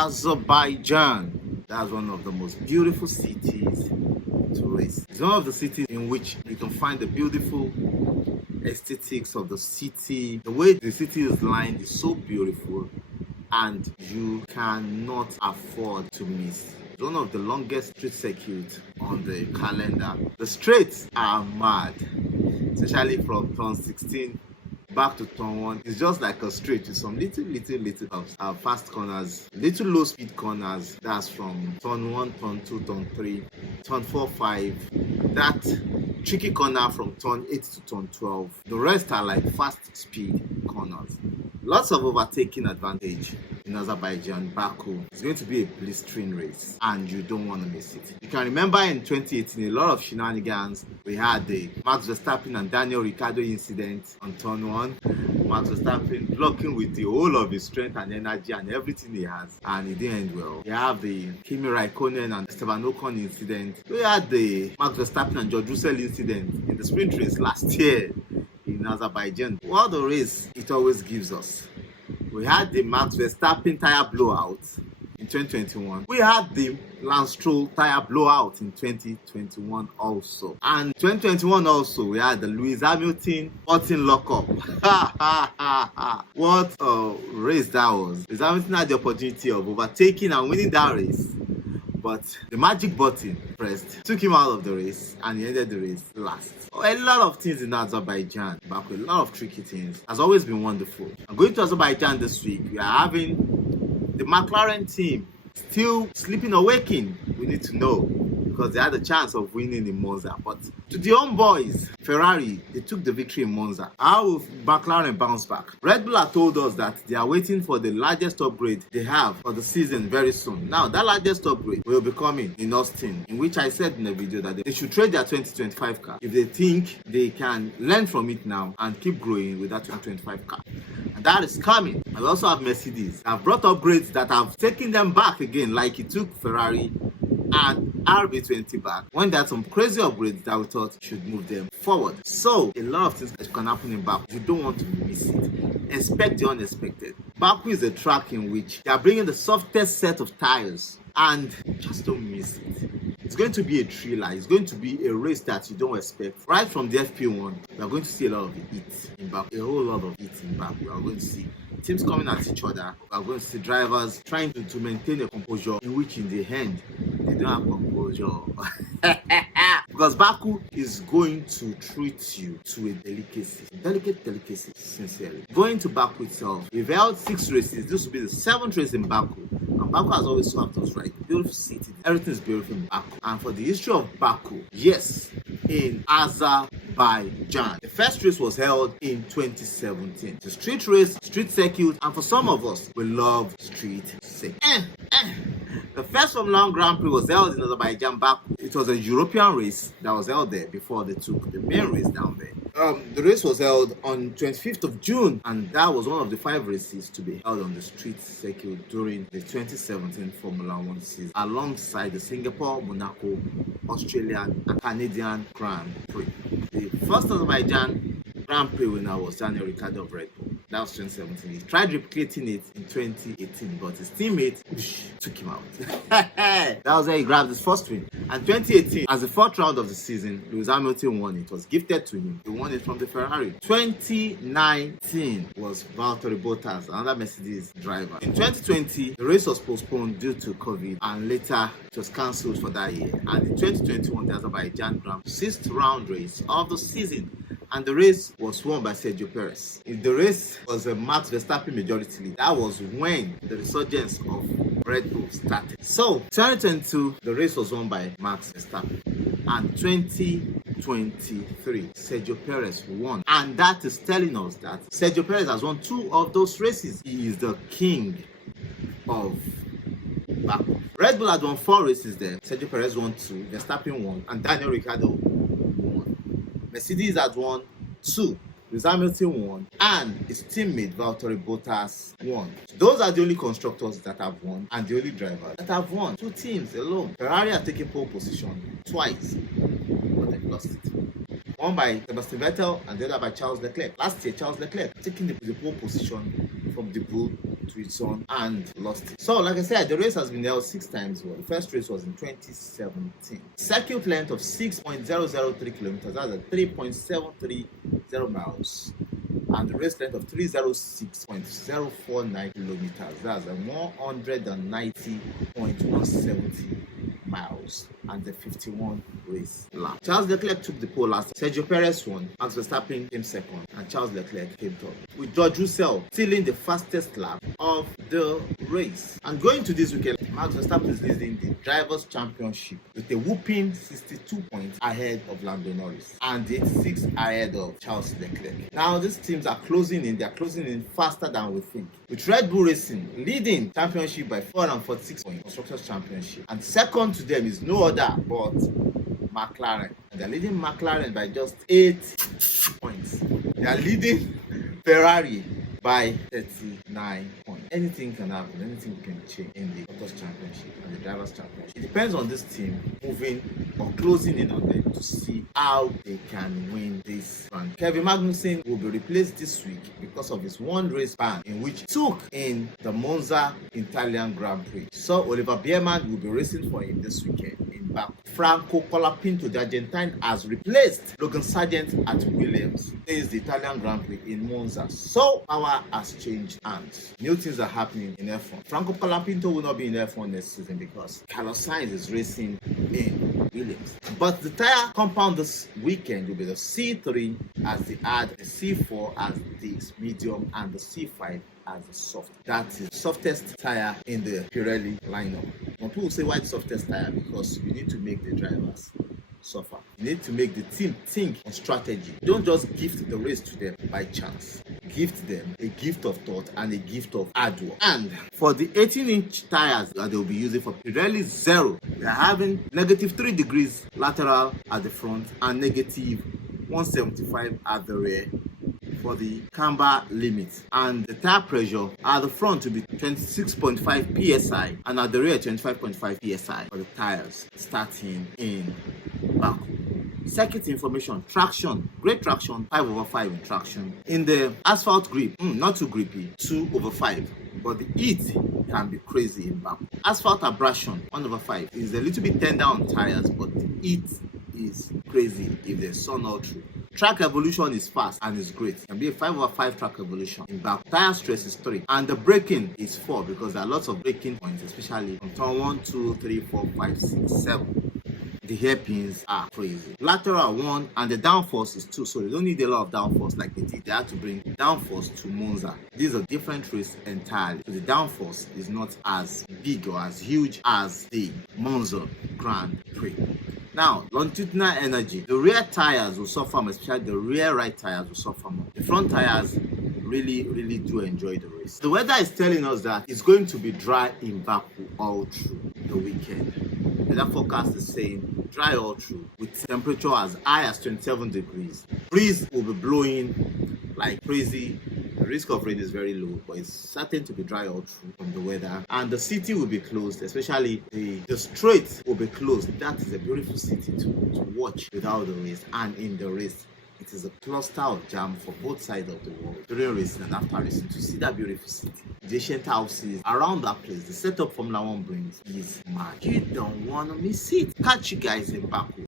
Azerbaijan. That's one of the most beautiful cities to race. It's one of the cities in which you can find the beautiful aesthetics of the city. The way the city is lined is so beautiful, and you cannot afford to miss. It's one of the longest street circuits on the calendar. The straights are mad, especially from turn 16 back to turn 1. It's just like a straight with some little fast corners, little low speed corners. That's from turn 1, turn 2, turn 3, turn 4, 5. That tricky corner from turn 8 to turn 12. The rest are like fast speed corners. Lots of overtaking advantage in Azerbaijan, Baku. It's going to be a blistering race, and you don't want to miss it. You can remember in 2018, a lot of shenanigans. We had the Max Verstappen and Daniel Ricciardo incident on turn 1. Max Verstappen blocking with the whole of his strength and energy and everything he has, and it didn't end well. You have the Kimi Raikkonen and Esteban Ocon incident. We had the Max Verstappen and George Russell incident in the sprint race last year in Azerbaijan. What the race it always gives us. We had the Max Verstappen tire blowout in 2021. We had the Lance Stroll tire blowout in 2021 also. And 2021 also, we had the Lewis Hamilton 14 lockup. What a race that was. Lewis Hamilton had the opportunity of overtaking and winning that race, but the magic button pressed, took him out of the race, and he ended the race last. A lot of things in Azerbaijan, Baku, a lot of tricky things. Has always been wonderful. I'm going to Azerbaijan this week. We are having the McLaren team still sleeping or waking. We need to know, because they had a chance of winning in Monza. But to the home boys, Ferrari, they took the victory in Monza. How will McLaren bounce back? Red Bull have told us that they are waiting for the largest upgrade they have for the season very soon. Now, that largest upgrade will be coming in Austin, in which I said in the video that they should trade their 2025 car if they think they can learn from it now and keep growing with that 2025 car. And that is coming. And we also have Mercedes. They have brought upgrades that have taken them back again, like it took Ferrari and RB20 back, when there are some crazy upgrades that we thought should move them forward. So a lot of things that can happen in Baku. You don't want to miss it. Expect the unexpected. Baku is a track in which they are bringing the softest set of tires, and just don't miss it. It's going to be a thriller. It's going to be a race that you don't expect. Right from the FP1, we are going to see a lot of it in Baku. A whole lot of it in Baku. We are going to see teams coming at each other. We are going to see drivers trying to maintain a composure, in which in the end, they don't have composure. Because Baku is going to treat you to a delicacy. Delicacy, sincerely. Going to Baku itself, we've held 6 races. This will be the 7th race in Baku. And Baku has always served us right. Beautiful city. Everything is beautiful in Baku. And for the history of Baku, yes, in Azerbaijan, the first race was held in 2017. The street race, street circuit, and for some of us, we love street circuit. The first Formula 1 Grand Prix was held in Azerbaijan, Baku. It was a European race that was held there before they took the main race down there. The race was held on 25th of June, and that was one of the 5 races to be held on the street circuit during the 2017 Formula 1 season, alongside the Singapore, Monaco, Australian, and Canadian Grand Prix. The first Azerbaijan Grand Prix winner was Daniel Ricciardo of Red Bull. That was 2017. He tried replicating it in 2018, but his teammate took him out. That was where he grabbed his first win. And 2018, as the 4th round of the season, Lewis Hamilton won. It was gifted to him. He won it from the Ferrari. 2019 was Valtteri Bottas, another Mercedes driver. In 2020, the race was postponed due to COVID, and later it was cancelled for that year. And in 2021, the Azerbaijan Grand Prix, 6th round race of the season, and the race was won by Sergio Perez. The race was a Max Verstappen majority lead. That was when the resurgence of Red Bull started. So, 2022, the race was won by Max Verstappen. And 2023, Sergio Perez won. And that is telling us that Sergio Perez has won 2 of those races. He is the king of Baku. Red Bull had won 4 races there. Sergio Perez won 2, Verstappen won, and Daniel Ricciardo won. Mercedes had won 2, Lewis Hamilton won, and his teammate Valtteri Bottas won. Those are the only constructors that have won, and the only drivers that have won. 2 teams alone. Ferrari have taken pole position twice, but they've lost it. One by Sebastian Vettel and the other by Charles Leclerc. Last year, Charles Leclerc taking the pole position from the pole to its own and lost it. So like I said, the race has been held 6 times. Well, the first race was in 2017. Circuit length of 6.003 kilometers, that's a 3.730 miles. And the race length of 306.049 kilometers, that's a 190.170 miles, and the 51 race lap. Charles Leclerc took the pole last. Sergio Perez won, Max Verstappen came second, and Charles Leclerc came third, with George Russell stealing the fastest lap of the race. And going to this weekend, Max Verstappen is leading the Drivers' Championship with a whooping 62 points ahead of Lando Norris and 86 ahead of Charles Leclerc. Now these teams are closing in. They are closing in faster than we think, with Red Bull Racing leading championship by 446 points, Constructors' Championship, and second to them is no other but McLaren. They are leading McLaren by just 8 points. They are leading Ferrari by 39 points. Anything can happen, anything can change in the Constructors' Championship and the Drivers' Championship. It depends on this team moving or closing in on them to see how they can win this run. Kevin Magnussen will be replaced this week because of his one race ban in which he took in the Monza Italian Grand Prix. So Oliver Biermann will be racing for him this weekend in Baku. Franco Colapinto, the Argentine, has replaced Logan Sargent at Williams. This is the Italian Grand Prix in Monza. So power has changed hands. New things are happening in F1. Franco Colapinto will not be in F1 next season because Carlos Sainz is racing in Williams. But the tire compound this weekend will be the C3 as the hard, the C4 as the medium, and the C5 as the soft. That is the softest tire in the Pirelli lineup. Some people say, why the softest tire? Because you need to make the drivers suffer. You need to make the team think on strategy. Don't just gift the race to them by chance. Gift them a gift of thought and a gift of hard work. And for the 18-inch tires that they'll be using for Pirelli Zero, they are having -3 degrees lateral at the front and -175 at the rear for the camber limit, and the tire pressure at the front will be 26.5 psi and at the rear 25.5 psi for the tires starting in Baku. Circuit information: traction, great traction, 5/5 in traction. In the asphalt grip, not too grippy, 2/5, but the heat can be crazy in Baku. Asphalt abrasion, 1/5, is a little bit tender on tires, but the heat is crazy if there's sun all through. Track evolution is fast and is great. It can be a 5/5 track evolution in Baku. Tire stress is 3 and the braking is 4 because there are lots of braking points, especially on turn 1, 2, 3, 4, 5, 6, 7. The hairpins are crazy. Lateral 1 and the downforce is 2, so you don't need a lot of downforce like they did. They had to bring downforce to Monza. These are different races entirely, so the downforce is not as big or as huge as the Monza Grand Prix. Now, longitudinal energy. The rear tires will suffer more, especially the rear right tires will suffer more. The front tires really do enjoy the race. The weather is telling us that it's going to be dry in Baku all through the weekend. Weather forecast is saying dry all through with temperature as high as 27 degrees. Breeze will be blowing like crazy. The risk of rain is very low, but it's certain to be dry all through from the weather. And the city will be closed, especially the streets will be closed. That is a beautiful city to watch without the race. And in the race, it is a cluster of jam for both sides of the world during racing and after racing to see that beautiful city. The ancient houses around that place, the setup Formula 1 brings is mad. You don't want to miss it. Catch you guys in Baku.